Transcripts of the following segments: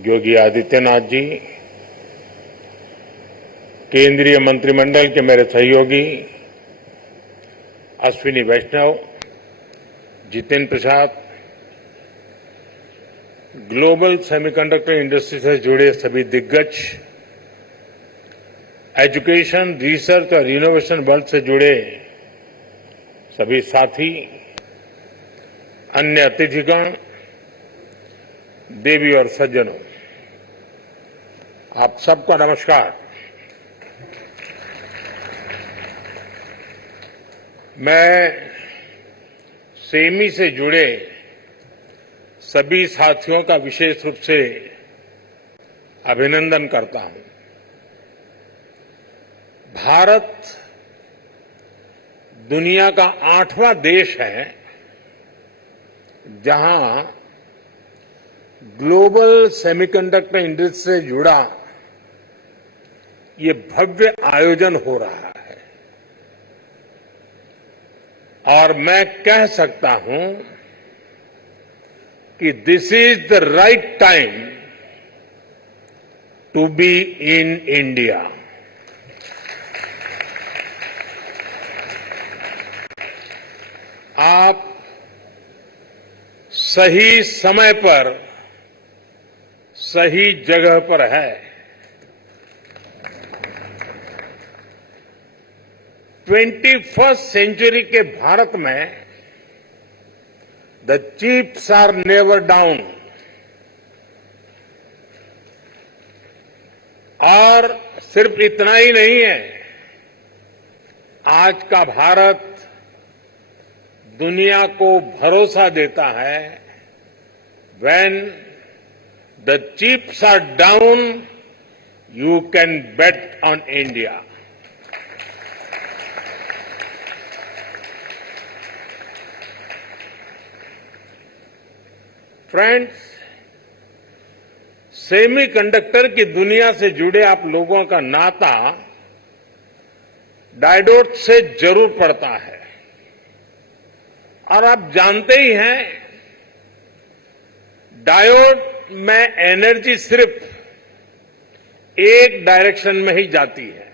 योगी आदित्यनाथ जी, केंद्रीय मंत्रिमंडल के मेरे सहयोगी अश्विनी वैष्णव, Jitendra Prasad, global semiconductor industry से जुड़े सभी दिग्गज, एजुकेशन, रिसर्च और इनोवेशन वर्ल्ड से जुड़े सभी साथी, अन्य अतिथिगण, देवी और सज्जनों, आप सबका नमस्कार। मैं सेमी से जुड़े सभी साथियों का विशेष रूप से अभिनंदन करता हूं। भारत दुनिया का 8वां देश है जहां ग्लोबल सेमीकंडक्टर इंडस्ट्री से जुड़ा ये भव्य आयोजन हो रहा है और मैं कह सकता हूं कि this is the right time to be in India. आप सही समय पर सही जगह पर है। 21st सेंचुरी के भारत में the chips are never down और सिर्फ इतना ही नहीं है, आज का भारत दुनिया को भरोसा देता है when the chips are down, you can bet on India. Friends, semiconductor की दुनिया से जुड़े आप लोगों का नाता डायोड से जरूर पड़ता है और आप जानते ही हैं, डायोड में एनर्जी सिर्फ एक डायरेक्शन में ही जाती है,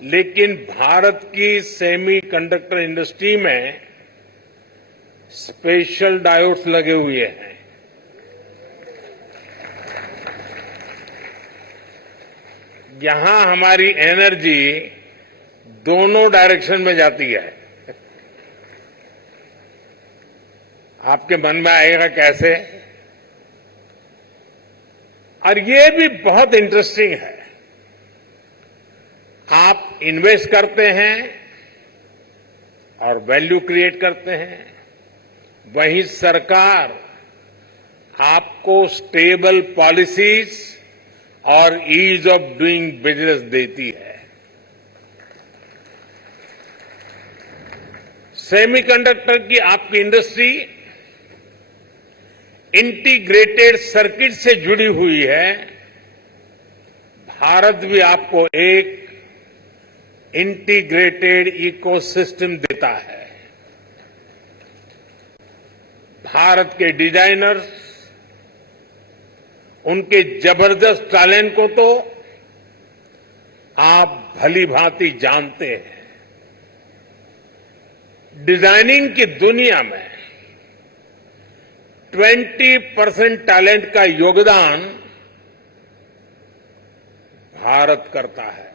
लेकिन भारत की सेमीकंडक्टर इंडस्ट्री में स्पेशल डायोड्स लगे हुए हैं। यहां हमारी एनर्जी दोनों डायरेक्शन में जाती है। आपके मन में आएगा कैसे? और ये भी बहुत इंटरेस्टिंग है। आप इन्वेस्ट करते हैं और वैल्यू क्रिएट करते हैं, वहीं सरकार आपको स्टेबल पॉलिसीज और ईज ऑफ डूइंग बिजनेस देती है। सेमीकंडक्टर की आपकी इंडस्ट्री इंटीग्रेटेड सर्किट से जुड़ी हुई है। भारत भी आपको एक इंटीग्रेटेड इकोसिस्टम देता है। भारत के डिजाइनर्स, उनके जबरदस्त टैलेंट को तो आप भली भांति जानते हैं। डिजाइनिंग की दुनिया में 20% टैलेंट का योगदान भारत करता है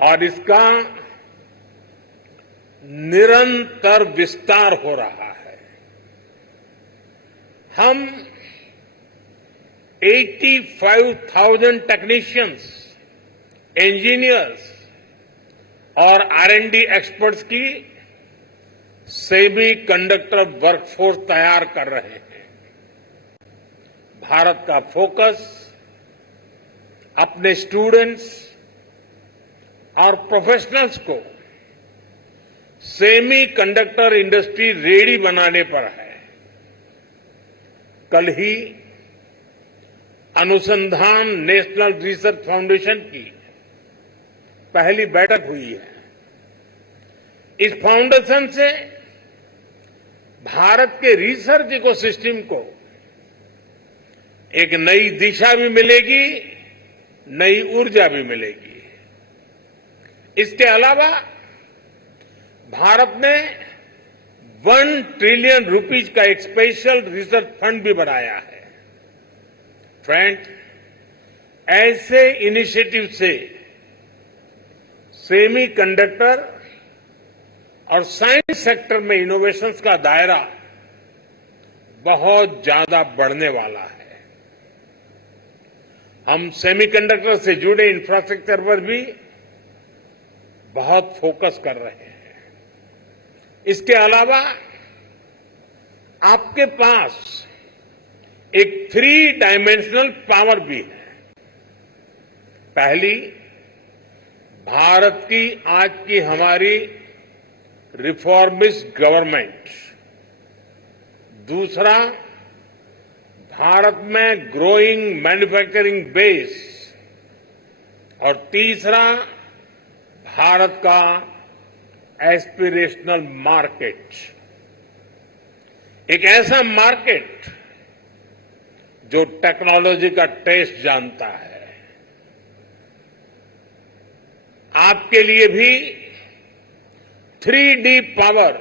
और इसका निरंतर विस्तार हो रहा है। हम 85,000 टेक्नीशियंस, इंजीनियर्स और R&D एक्सपर्ट्स की सेमी कंडक्टर वर्कफोर्स तैयार कर रहे हैं। भारत का फोकस अपने स्टूडेंट्स और प्रोफेशनल्स को सेमी कंडक्टर इंडस्ट्री रेडी बनाने पर है। कल ही अनुसंधान नेशनल रिसर्च फाउंडेशन की पहली बैठक हुई है। इस फाउंडेशन से भारत के रिसर्च इकोसिस्टम को एक नई दिशा भी मिलेगी, नई ऊर्जा भी मिलेगी। इसके अलावा भारत ने 1 ट्रिलियन रुपीज का एक स्पेशल रिसर्च फंड भी बनाया है। फ्रेंड, ऐसे इनिशिएटिव से सेमीकंडक्टर और साइंस सेक्टर में इनोवेशंस का दायरा बहुत ज्यादा बढ़ने वाला है। हम सेमीकंडक्टर से जुड़े इंफ्रास्ट्रक्चर पर भी बहुत फोकस कर रहे हैं। इसके अलावा आपके पास एक 3 डायमेंशनल पावर भी है। पहली, भारत की आज की हमारी रिफॉर्मिस्ट गवर्नमेंट। दूसरा, भारत में ग्रोइंग मैन्युफैक्चरिंग बेस। और तीसरा, भारत का एस्पिरेशनल मार्केट। एक ऐसा मार्केट जो टेक्नोलॉजी का टेस्ट जानता है। आपके लिए भी 3D पावर,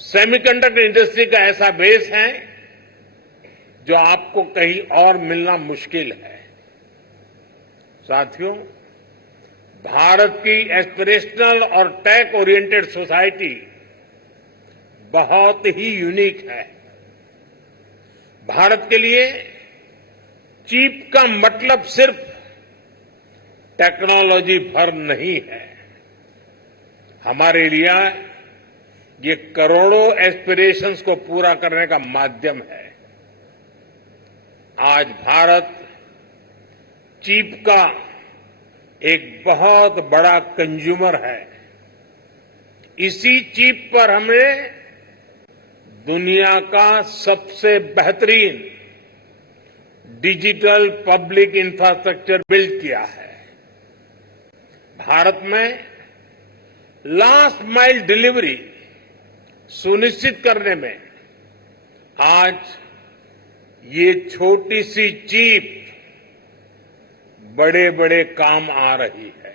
सेमीकंडक्टर इंडस्ट्री का ऐसा बेस है जो आपको कहीं और मिलना मुश्किल है। साथियों, भारत की एस्पिरेशनल और टेक ओरिएंटेड सोसाइटी बहुत ही यूनिक है। भारत के लिए चिप का मतलब सिर्फ टेक्नोलॉजी भर नहीं है। हमारे लिए ये करोड़ों एस्पिरेशंस को पूरा करने का माध्यम है। आज भारत चिप का एक बहुत बड़ा कंज्यूमर है। इसी चिप पर हमने दुनिया का सबसे बेहतरीन डिजिटल पब्लिक इंफ्रास्ट्रक्चर बिल्ड किया है। भारत में लास्ट माइल डिलीवरी सुनिश्चित करने में आज ये छोटी सी चिप बड़े बड़े काम आ रही है।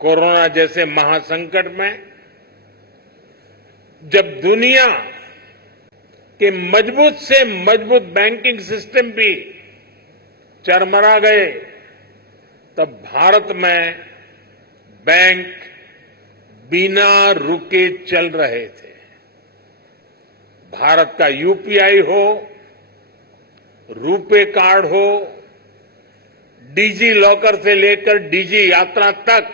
कोरोना जैसे महासंकट में जब दुनिया के मजबूत से मजबूत बैंकिंग सिस्टम भी चरमरा गए, तब भारत में बैंक बिना रुके चल रहे थे। भारत का यूपीआई हो, रुपे कार्ड हो, डिजी लॉकर से लेकर डिजी यात्रा तक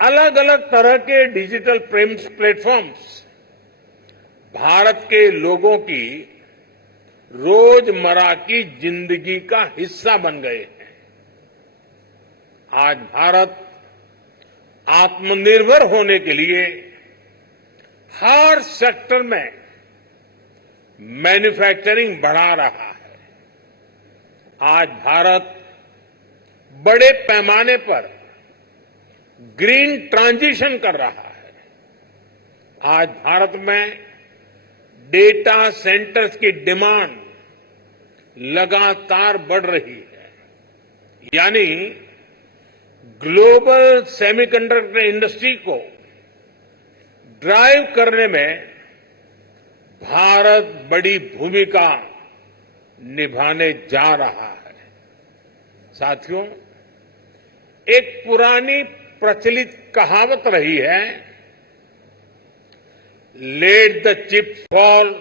अलग अलग तरह के डिजिटल प्लेटफॉर्म्स भारत के लोगों की रोजमर्रा की जिंदगी का हिस्सा बन गए हैं। आज भारत आत्मनिर्भर होने के लिए हर सेक्टर में मैन्युफैक्चरिंग बढ़ा रहा है। आज भारत बड़े पैमाने पर ग्रीन ट्रांजिशन कर रहा है। आज भारत में डेटा सेंटर्स की डिमांड लगातार बढ़ रही है। यानी ग्लोबल सेमीकंडक्टर इंडस्ट्री को ड्राइव करने में भारत बड़ी भूमिका निभाने जा रहा है। साथियों, एक पुरानी प्रचलित कहावत रही है, let the chip fall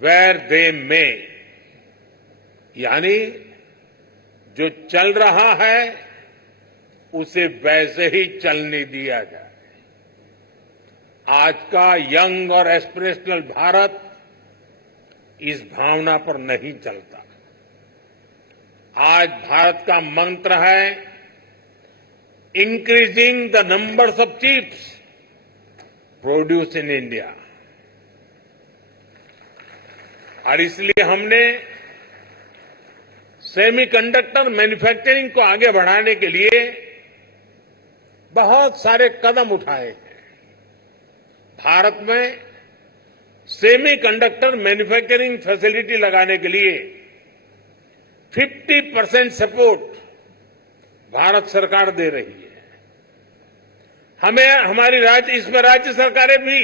where they may. यानी जो चल रहा है उसे वैसे ही चलने दिया जाए। आज का यंग और एस्पिरेशनल भारत इस भावना पर नहीं चलता। आज भारत का मंत्र है increasing the numbers of chips produce in India. और इसलिए हमने सेमीकंडक्टर मैन्युफैक्चरिंग को आगे बढ़ाने के लिए बहुत सारे कदम उठाए हैं। भारत में सेमीकंडक्टर मैन्युफैक्चरिंग फैसिलिटी लगाने के लिए 50% सपोर्ट भारत सरकार दे रही है। हमें हमारी इसमें राज्य सरकारें भी